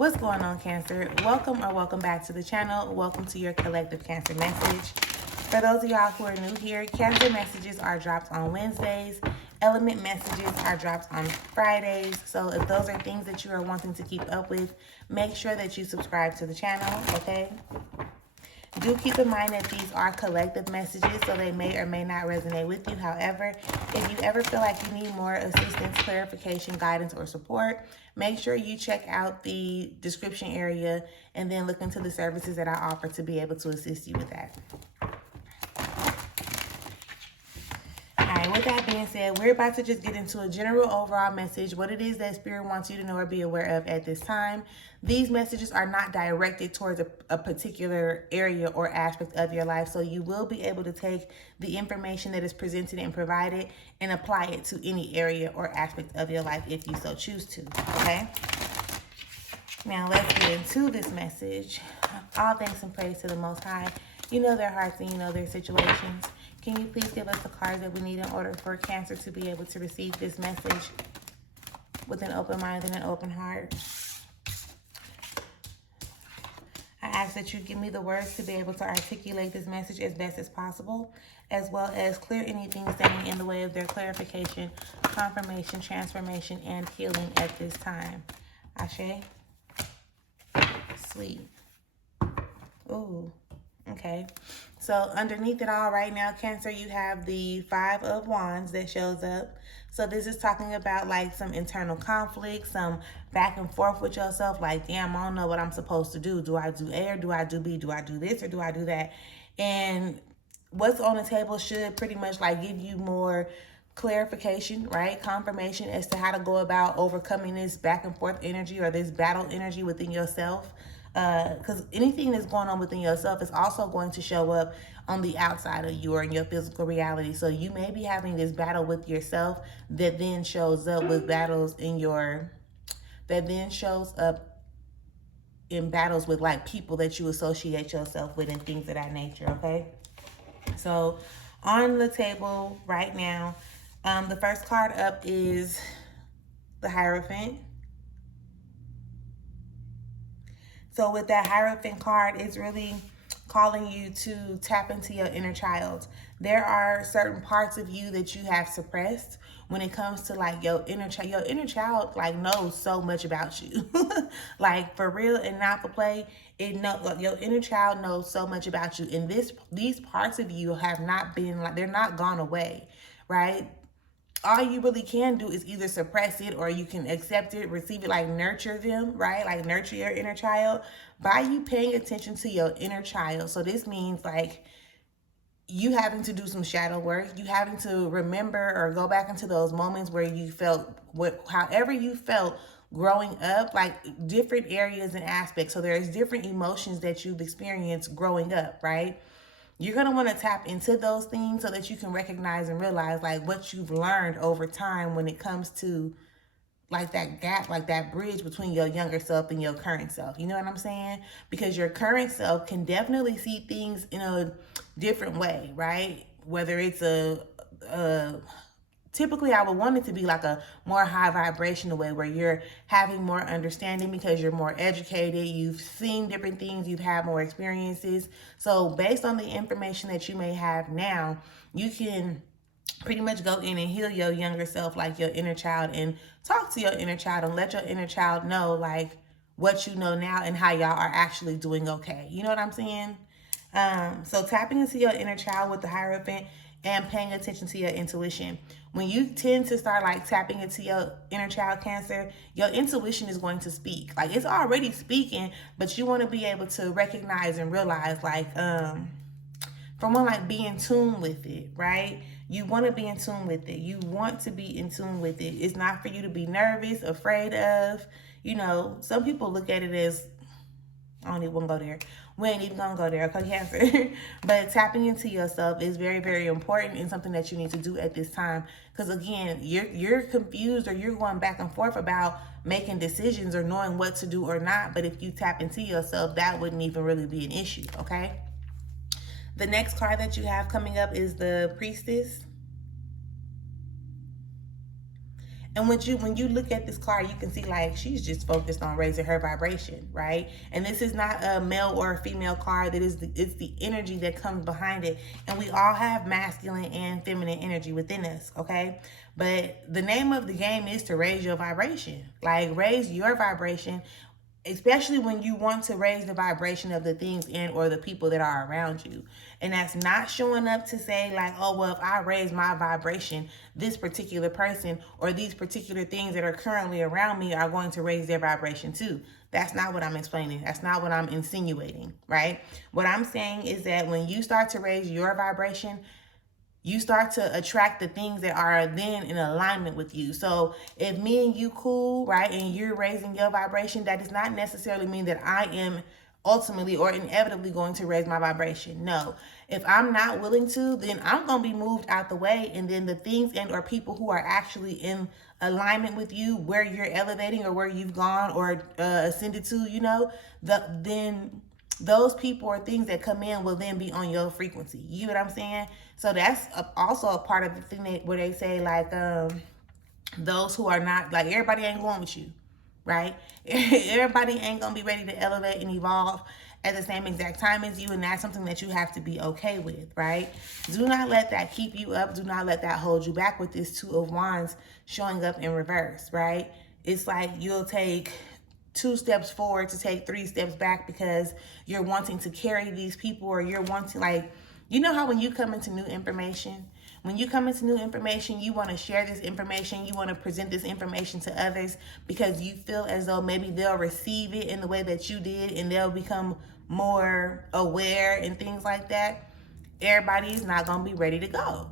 What's going on, Cancer? Welcome or welcome back to the channel. Welcome to your collective Cancer message. For those of y'all who are new here, Cancer messages are dropped on Wednesdays. Element messages are dropped on Fridays. So if those are things that you are wanting to keep up with, make sure that you subscribe to the channel, okay? Do keep in mind that these are collective messages, so they may or may not resonate with you. However, if you ever feel like you need more assistance, clarification, guidance, or support, make sure you check out the description area and then look into the services that I offer to be able to assist you with that. Alright, with that being said, we're about to just get into a general overall message, what it is that Spirit wants you to know or be aware of at this time. These messages are not directed towards a particular area or aspect of your life, so you will be able to take the information that is presented and provided and apply it to any area or aspect of your life if you so choose to, okay? Now, let's get into this message. All thanks and praise to the Most High. You know their hearts and you know their situations. Can you please give us the cards that we need in order for Cancer to be able to receive this message with an open mind and an open heart? I ask that you give me the words to be able to articulate this message as best as possible, as well as clear anything standing in the way of their clarification, confirmation, transformation, and healing at this time. Ashe? Sweet. Ooh. Okay, so underneath it all right now, Cancer, you have the 5 of Wands that shows up. So this is talking about like some internal conflict, some back and forth with yourself. Like, damn, I don't know what I'm supposed to do. Do I do A or do I do B? Do I do this or do I do that? And what's on the table should pretty much like give you more clarification, right? Confirmation as to how to go about overcoming this back and forth energy or this battle energy within yourself. Because anything that's going on within yourself is also going to show up on the outside of you or in your physical reality. So you may be having this battle with yourself that then shows up with battles in your, that then shows up in battles with like people that you associate yourself with and things of that nature, okay? So on the table right now, the first card up is the Hierophant. So with that Hierophant card, it's really calling you to tap into your inner child. There are certain parts of you that you have suppressed when it comes to like your inner child. Your inner child like knows so much about you. Like for real and not for play. Your inner child knows so much about you. And these parts of you have not been like, they're not gone away, right? All you really can do is either suppress it or you can accept it, receive it, like nurture them, right? Like nurture your inner child by you paying attention to your inner child. So this means like you having to do some shadow work, you having to remember or go back into those moments where you felt however you felt growing up, like different areas and aspects. So there's different emotions that you've experienced growing up, right? You're going to want to tap into those things so that you can recognize and realize like what you've learned over time when it comes to like that gap, like that bridge between your younger self and your current self. You know what I'm saying? Because your current self can definitely see things in a different way, right? Whether it's typically I would want it to be like a more high vibrational way where you're having more understanding because you're more educated, you've seen different things, you've had more experiences. So based on the information that you may have now, you can pretty much go in and heal your younger self, like your inner child, and talk to your inner child and let your inner child know like what you know now and how y'all are actually doing okay. You know what I'm saying? So tapping into your inner child with the Hierophant and paying attention to your intuition. When you tend to start like tapping into your inner child, Cancer, your intuition is going to speak. Like it's already speaking, but you want to be able to recognize and realize like, from one, like be in tune with it, right? You want to be in tune with it. You want to be in tune with it. It's not for you to be nervous, afraid of. You know, some people look at it as, I don't even want to go there. We ain't even gonna go there, okay, Cancer? But tapping into yourself is very, very important and something that you need to do at this time. Because again, you're confused or you're going back and forth about making decisions or knowing what to do or not. But if you tap into yourself, that wouldn't even really be an issue, okay? The next card that you have coming up is the Priestess. And when you look at this card, you can see like she's just focused on raising her vibration, right? And this is not a male or a female card. It's the energy that comes behind it. And we all have masculine and feminine energy within us, okay? But the name of the game is to raise your vibration. Like, raise your vibration, especially when you want to raise the vibration of the things and or the people that are around you. And that's not showing up to say like, oh, well, if I raise my vibration, this particular person or these particular things that are currently around me are going to raise their vibration too. That's not what I'm explaining. That's not what I'm insinuating, right? What I'm saying is that when you start to raise your vibration, you start to attract the things that are then in alignment with you. So if me and you cool, right, and you're raising your vibration, that does not necessarily mean that I am ultimately or inevitably going to raise my vibration. No. If I'm not willing to, then I'm going to be moved out the way, and then the things and or people who are actually in alignment with you, where you're elevating or where you've gone or ascended to, then those people or things that come in will then be on your frequency. You know what I'm saying? So that's also a part of the thing where they say like those who are not, like, everybody ain't going with you, right? Everybody ain't gonna be ready to elevate and evolve at the same exact time as you, and that's something that you have to be okay with, right? Do not let that keep you up. Do not let that hold you back with this Two of Wands showing up in reverse, right? It's like you'll take 2 steps forward to take 3 steps back because you're wanting to carry these people, or you're wanting, like, you know how when you come into new information, you want to share this information, you want to present this information to others because you feel as though maybe they'll receive it in the way that you did and they'll become more aware and things like that. Everybody is not going to be ready to go.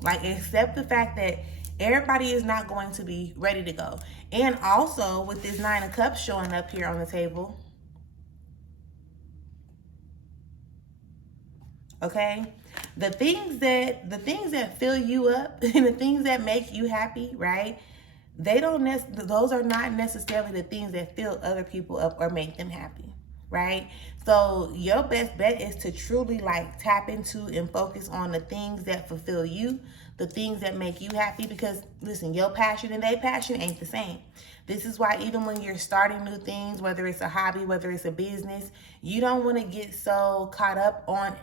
Like, accept the fact that everybody is not going to be ready to go. And also with this 9 of Cups showing up here on the table, okay, the things that fill you up and the things that make you happy, right? Those are not necessarily the things that fill other people up or make them happy, right? So your best bet is to truly like tap into and focus on the things that fulfill you, the things that make you happy, because listen, your passion and their passion ain't the same. This is why even when you're starting new things, whether it's a hobby, whether it's a business, you don't want to get so caught up on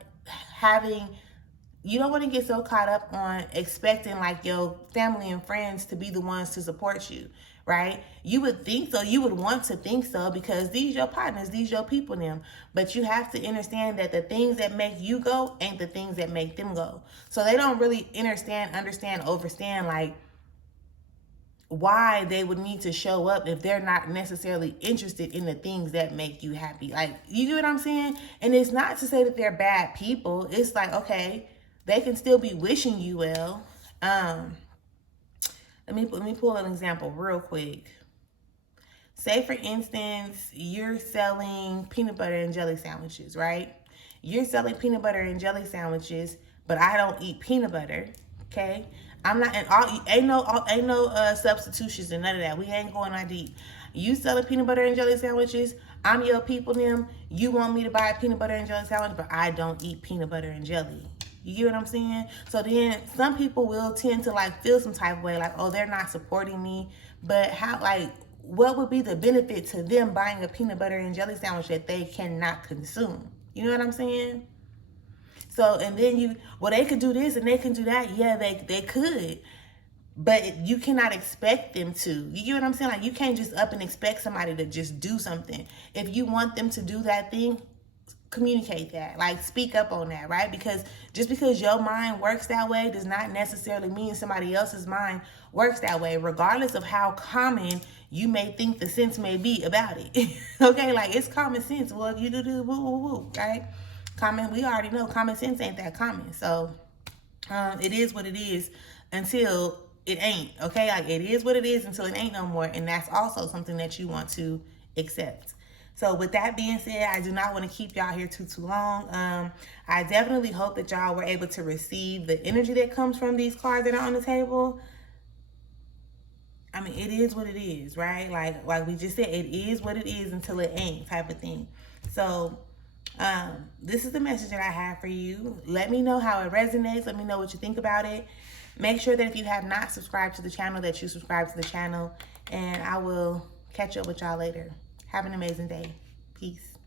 expecting like your family and friends to be the ones to support you, right? You would think so. You would want to think so because these your partners, these your people, them. But you have to understand that the things that make you go ain't the things that make them go. So they don't really understand like why they would need to show up if they're not necessarily interested in the things that make you happy. Like, you get what I'm saying? And it's not to say that they're bad people. It's like, okay, they can still be wishing you well. Let me pull an example real quick. Say, for instance, you're selling peanut butter and jelly sandwiches, right? You're selling peanut butter and jelly sandwiches, but I don't eat peanut butter, okay? I'm not, and ain't no substitutions and none of that. We ain't going that deep. You selling peanut butter and jelly sandwiches, I'm your people, them. You want me to buy a peanut butter and jelly sandwich, but I don't eat peanut butter and jelly. You get what I'm saying? So then some people will tend to like feel some type of way, like, oh, they're not supporting me. But how, like, what would be the benefit to them buying a peanut butter and jelly sandwich that they cannot consume? You know what I'm saying? So, and then they could do this and they can do that. Yeah, they could. But you cannot expect them to. You get what I'm saying? Like, you can't just up and expect somebody to just do something. If you want them to do that thing, communicate that. Like, speak up on that, right? Because just because your mind works that way does not necessarily mean somebody else's mind works that way, regardless of how common you may think the sense may be about it. Okay, like, it's common sense. Well, if you do woo, woo, woo, right? We already know common sense ain't that common. So it is what it is until it ain't, okay? Like, it is what it is until it ain't no more. And that's also something that you want to accept. So with that being said, I do not want to keep y'all here too long. I definitely hope that y'all were able to receive the energy that comes from these cards that are on the table. I mean, it is what it is, right? Like we just said, it is what it is until it ain't, type of thing. So this is the message that I have for you. Let me know how it resonates. Let me know what you think about it. Make sure that if you have not subscribed to the channel, that you subscribe to the channel. And I will catch up with y'all later. Have an amazing day. Peace.